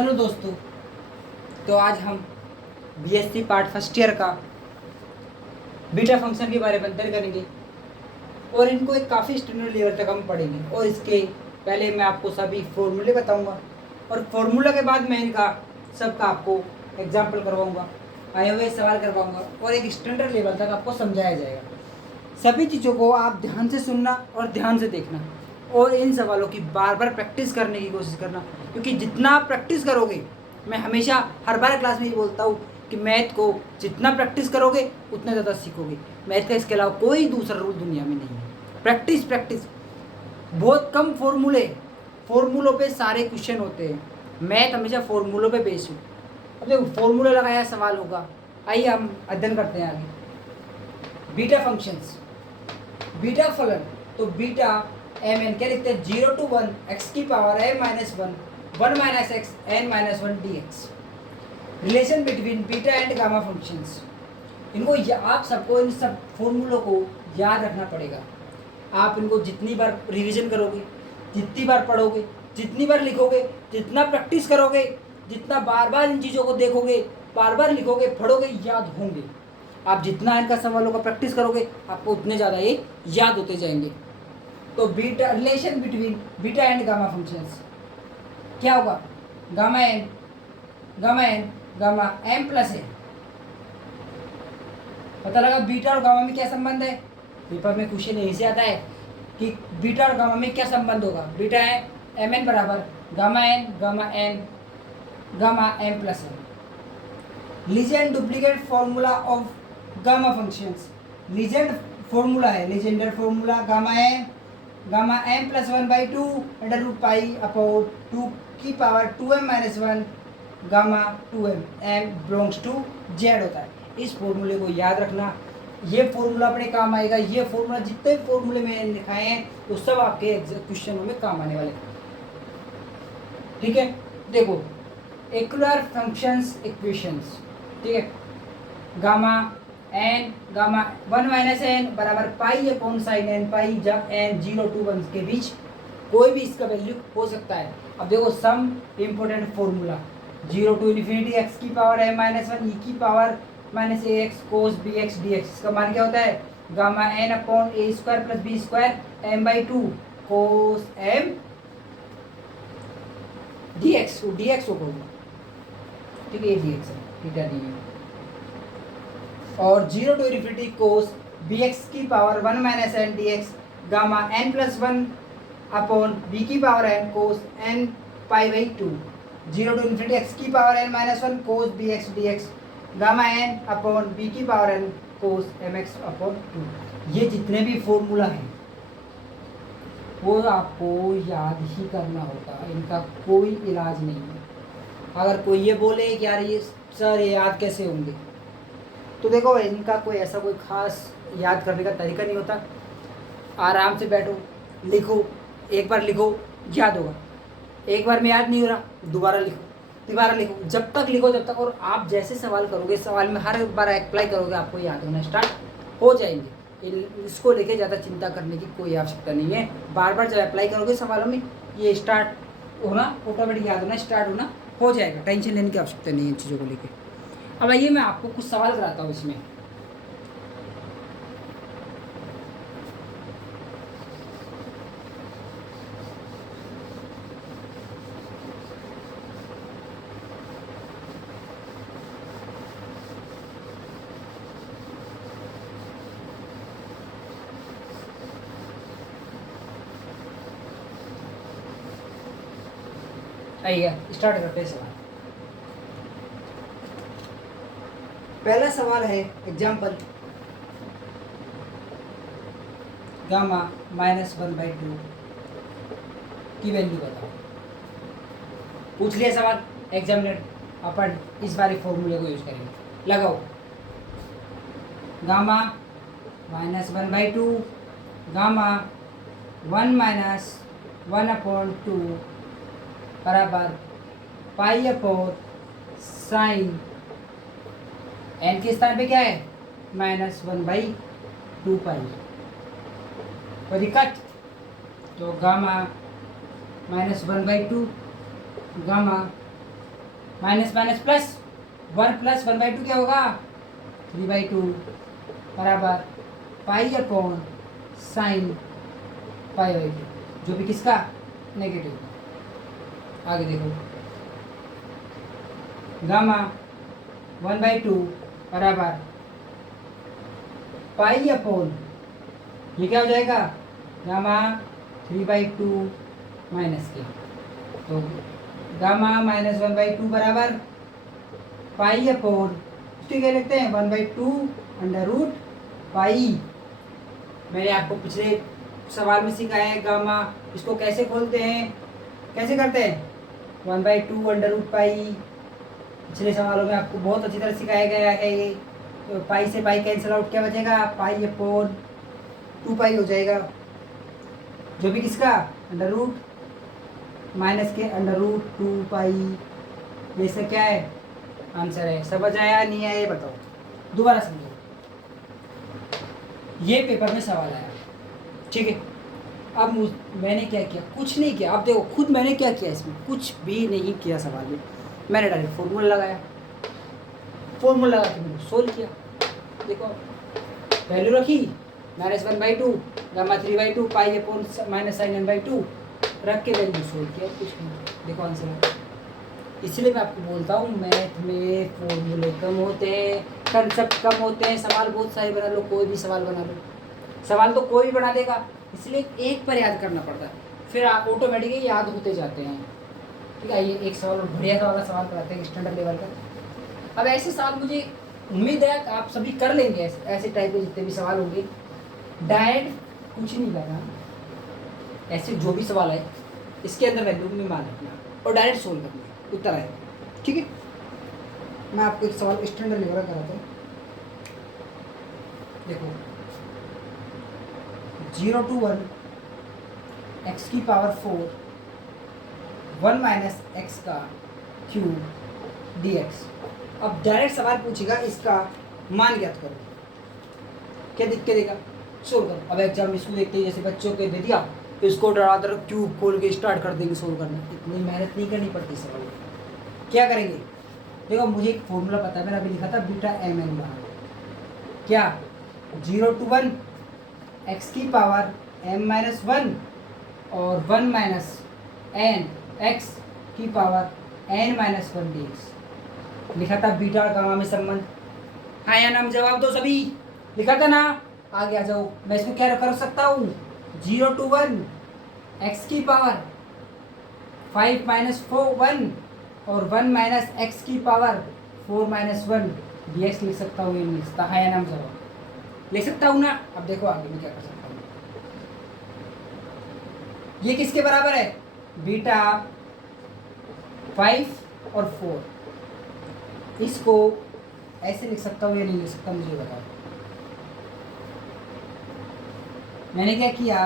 Hello दोस्तों। तो आज हम बीएससी पार्ट फर्स्ट ईयर का बीटा फंक्शन के बारे में अध्ययन करेंगे और इनको एक काफ़ी स्टैंडर्ड लेवल तक हम पढ़ेंगे। और इसके पहले मैं आपको सभी फॉर्मूले बताऊंगा और फॉर्मूला के बाद मैं इनका सबका आपको एग्जाम्पल करवाऊंगा, आए हुए सवाल करवाऊंगा और एक स्टैंडर्ड लेवल तक आपको समझाया जाएगा। सभी चीज़ों को आप ध्यान से सुनना और ध्यान से देखना और इन सवालों की बार बार प्रैक्टिस करने की कोशिश करना, क्योंकि जितना आप प्रैक्टिस करोगे, मैं हमेशा हर बार क्लास में ये बोलता हूँ कि मैथ को जितना प्रैक्टिस करोगे उतना ज़्यादा सीखोगे। मैथ का इसके अलावा कोई दूसरा रूल दुनिया में नहीं है। Practice practice. बहुत कम फॉर्मूलों पे सारे क्वेश्चन होते हैं। मैथ हमेशा फॉर्मूलों पे बेस्ड है। अब देखो फॉर्मूला लगाया सवाल होगा। आइए हम अध्ययन करते हैं आगे। बीटा फंक्शंस, बीटा फलन। तो बीटा एम एन क्या लिखते हैं, 0 to 1 x की power m minus 1 minus x n minus 1 dx। Relation between beta and gamma functions. इनको आप सबको इन सब फॉर्मूलों को याद रखना पड़ेगा। आप इनको जितनी बार रिवीजन करोगे, जितनी बार पढ़ोगे, जितनी बार लिखोगे, जितना प्रैक्टिस करोगे, जितना बार बार इन चीज़ों को देखोगे, बार बार लिखोगे, पढ़ोगे, याद होंगे। आप जितना इनका सवालों का प्रैक्टिस करोगे आपको उतने ज़्यादा ये याद होते जाएंगे। तो beta relation between beta and gamma functions क्या होगा, gamma n gamma M plus n. पता लगा बीटा और गामा में क्या संबंध है। पेपर में क्वेश्चन यही से आता है कि बीटा और गामा में क्या संबंध होगा। बीटा है एम एन बराबर gamma M plus N. Legend duplicate formula of gamma functions. Legend formula है, Legendre formula gamma M plus 1/2 under root pi upon 2 की power 2m minus 1 gamma 2m m belongs to Z होता है। इस फॉर्मूले को याद रखना, ये फॉर्मूला अपने काम आएगा। ये फॉर्मूला जितने फॉर्मूले मैंने लिखाए हैं वो सब आपके क्वेश्चनों में काम आने वाले। ठीक है, देखो इक्विलर फंक्शंस इक्वेशंस। ठीक है, गामा 1 माइनस एन बराबर पाई अपॉन साइन एन पाई, जब एन 0 to 1 के बीच कोई भी इसका वैल्यू हो सकता है। अब देखो some important formula 0 to infinity X की पावर m माइनस 1 ई की power minus A X cos B X D X. इसका मान क्या होता है, gamma N upon A square plus B square m/2 cos m D X को बोलो। ठीक है, डी एक्स है, थीटा नहीं है। और 0 to infinity cos B X की power 1 minus N D X, gamma N plus 1 upon B की पावर एन कोस एन पाई/2। 0 to इन्फिनिटी एक्स की power N minus 1 cos B X D X, gamma N upon B की power N cos M X upon 2। ये जितने भी formula हैं वो आपको याद ही करना होगा, इनका कोई इलाज नहीं है। अगर कोई ये बोले कि यार ये सर ये याद कैसे होंगे, तो देखो इनका कोई ऐसा कोई ख़ास याद करने का तरीका नहीं होता। आराम से बैठो, लिखो, एक बार लिखो याद होगा, एक बार में याद नहीं हो रहा दोबारा लिखो, जब तक लिखो जब तक। और आप जैसे सवाल करोगे, सवाल में हर बार अप्लाई करोगे, आपको याद होना स्टार्ट हो जाएंगे। इसको लेके ज़्यादा चिंता करने की कोई आवश्यकता नहीं है। बार बार जब अप्लाई करोगे सवालों में ये स्टार्ट होना, ऑटोमेटिक याद होना स्टार्ट होना हो जाएगा। टेंशन लेने की आवश्यकता नहीं है इन चीज़ों को लेके। अब आइए मैं आपको कुछ सवाल कराता हूँ इसमें। आइए स्टार्ट करते हैं सवाल। पहला सवाल है एग्जाम्पल, गामा माइनस 1/2 की वैल्यू बताओ। पूछ लिया सवाल एग्जामिनर, अपन इस बार फॉर्मूले को यूज करेंगे। लगाओ, गामा माइनस 1/2 गामा 1 माइनस 1/2 बराबर पाई अपॉन साइन एन के स्थान पे क्या है -1/2 पाई। कोई दिक्कत, तो gamma -1/2 gamma minus minus plus, 1 plus 1/2 क्या होगा, 3/2 बराबर पाई अपॉन साइन पाई/2, जो भी किसका नेगेटिव। आगे देखो, गामा 1/2 बराबर पाई अपॉन, ये क्या हो जाएगा, गामा 3/2 माइनस के, तो गामा माइनस 1/2 बराबर पाई अपॉन, इसको क्या लिखते हैं, 1/2 अंडर रूट पाई। मैंने आपको पिछले सवाल में सिखाया है गामा, इसको कैसे खोलते हैं, कैसे करते हैं, 1/2 अंडर रूट पाई। पिछले सवालों में आपको बहुत अच्छी तरह सिखाया गया है ये। तो पाई से पाई कैंसिल आउट, क्या बचेगा, पाई अपॉन 2 पाई हो जाएगा, जो भी किसका अंडर रूट माइनस के अंडर रूट 2 पाई। ये सब क्या है, आंसर है। समझ आया नहीं आया ये बताओ, दोबारा समझो। ये पेपर में सवाल आया, ठीक है। अब मैंने क्या किया, कुछ नहीं किया। अब देखो खुद मैंने क्या किया, इसमें कुछ भी नहीं किया सवाल में। मैंने डायरेक्ट फॉर्मूला लगाया, फॉर्मूला लगा के मैंने सोल्व किया। देखो वैल्यू रखी, -1/2 gamma 3/2 pi upon minus sine n/2 रख के वैल्यू सोल्व किया, कुछ नहीं। देखो आंसर है। इसलिए मैं आपको बोलता हूँ मैथ में फॉर्मूले कम होते हैं, कंसेप्ट कम होते हैं। सवाल बहुत सारे बना लो, कोई भी सवाल बना लो, सवाल तो कोई भी बना देगा, इसलिए एक पर याद करना पड़ता है, फिर आप ऑटोमेटिकली याद होते जाते हैं। ठीक है, ये एक सवाल और बढ़िया सा वाला सवाल कराते हैं स्टैंडर्ड लेवल का। अब ऐसे सवाल मुझे उम्मीद है आप सभी कर लेंगे, ऐसे टाइप के जितने भी सवाल होंगे। डायरेक्ट कुछ नहीं करना, ऐसे जो भी सवाल है इसके अंदर वैल्यू में मान रखना और डायरेक्ट सोल्व करना, उत्तर आए। ठीक है, मैं आपको एक सवाल स्टैंडर्ड लेवल का कराता हूँ। देखो 0 to 1 x की पावर 4 1 माइनस एक्स का क्यूब dx। अब डायरेक्ट सवाल पूछेगा, इसका मान ज्ञात करो। क्या दिख के देगा, सोल्व करो। अब एग्जाम इसको देखते हैं, जैसे बच्चों को दे दिया तो इसको डराकर क्यूब खोल के स्टार्ट कर देंगे सोल्व करना। इतनी मेहनत नहीं करनी पड़ती सवाल में। क्या करेंगे, देखो मुझे एक फॉर्मूला पता है, मैंने अभी लिखा था बीटा एम एन बाहर। क्या 0 to 1 x की पावर m-1 और 1 माइनस एन एक्स की पावर n-1 dx लिखा था बीटा और गामा में संबंध। हाँ या ना जवाब दो सभी, लिखा था ना। आगे आ जाओ, मैं इसको क्या कर सकता हूँ, 0 to 1 x की पावर 5 माइनस 1 और 1 माइनस एक्स की पावर 4 माइनस 1 dx लिख सकता हूँ। ये लिख सकता, हाँ या ना जवाब लिख सकता हूँ ना। अब देखो आगे मैं क्या कर सकता हूँ, ये किसके बराबर है, बीटा 5 और 4। इसको ऐसे लिख सकता हूँ या नहीं लिख सकता, मुझे बताओ। मैंने क्या किया,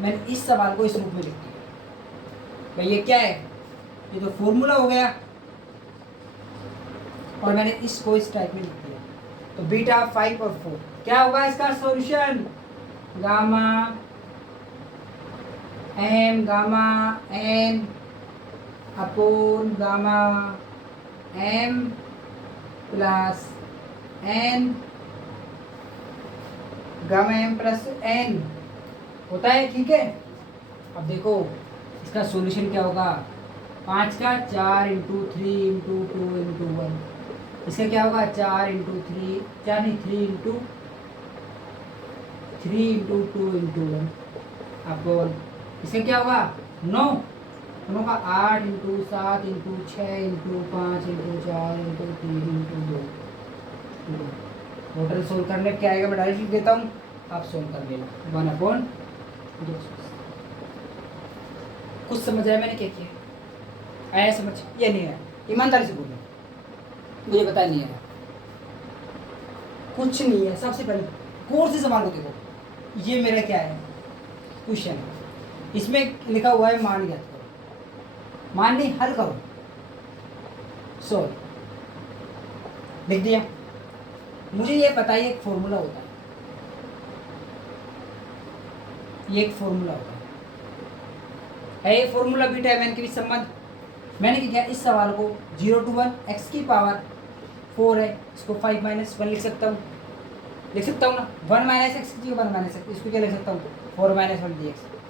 मैंने इस सवाल को इस रूप में लिख दिया। भाई ये क्या है, ये तो फॉर्मूला हो गया, और मैंने इसको इस टाइप में लिख दिया। तो बीटा 5 और 4 क्या होगा इसका solution, gamma m gamma N upon gamma M plus n gamma M plus n होता है। ठीक है, अब देखो इसका सॉल्यूशन क्या होगा, 5 का 4 इंटू 3 इंटू 2 इंटू 1। इसका क्या होगा, 4 इंटू 3 4 नहीं 3 इंटू 2 इंटू 1 आपको 1। इसका क्या होगा 9 9 का 8 into 7 into 6 into 5 into 4 into 3 into 2। Total solve करने क्या आएगा, मैं डायरेक्ट लिख देता हूँ, आप सोल्व कर लेना 1/2। कुछ समझ आया मैंने क्या किया, आया समझ या नहीं आया, ईमानदारी से बोलो, मुझे पता नहीं है। कुछ नहीं है, सबसे पहले कोर्स से सवाल को देखो। ये मेरा क्या है, क्वेश्चन है, इसमें लिखा हुआ है मान ज्ञात करो, मान नहीं हल करो, सोल्व लिख दिया। मुझे ये पता है एक फॉर्मूला होता है, ये एक फॉर्मूला होता है ये फॉर्मूला बीटा एम एन के बीच संबंध। मैंने क्या किया, इस सवाल को 0 to 1 x की पावर 4 है, इसको 5 - 1 लिख सकता हूँ ना, 1 - x की जगह 1 - x, इसको क्या लिख सकता हूँ 4 - 1 dx।